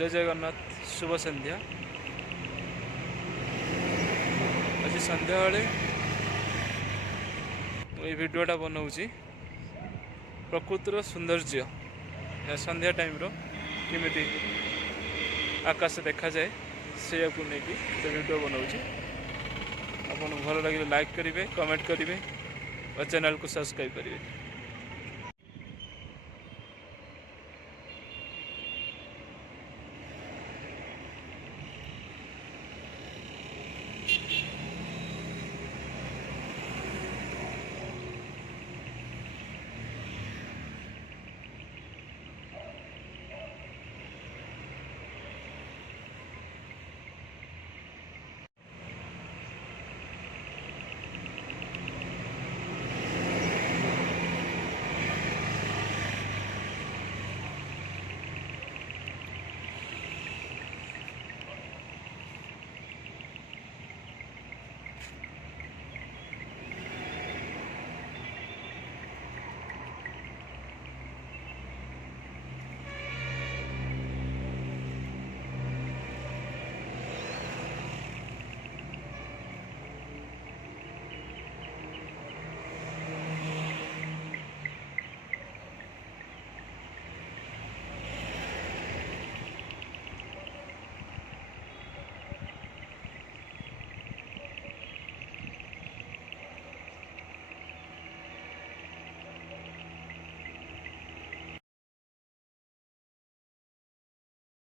जय जगन्नाथ शुभ संध्या। आज संध्या बेले ये वीडियोटा बनाऊँगी प्रकृतिर सौंदर्य संध्या टाइम केमी आकाश देखा जाए से लेकिन वीडियो बनाऊँगी। आपन भल लगे लाइक करेंगे, कमेंट करेंगे और चैनल को सब्सक्राइब करेंगे।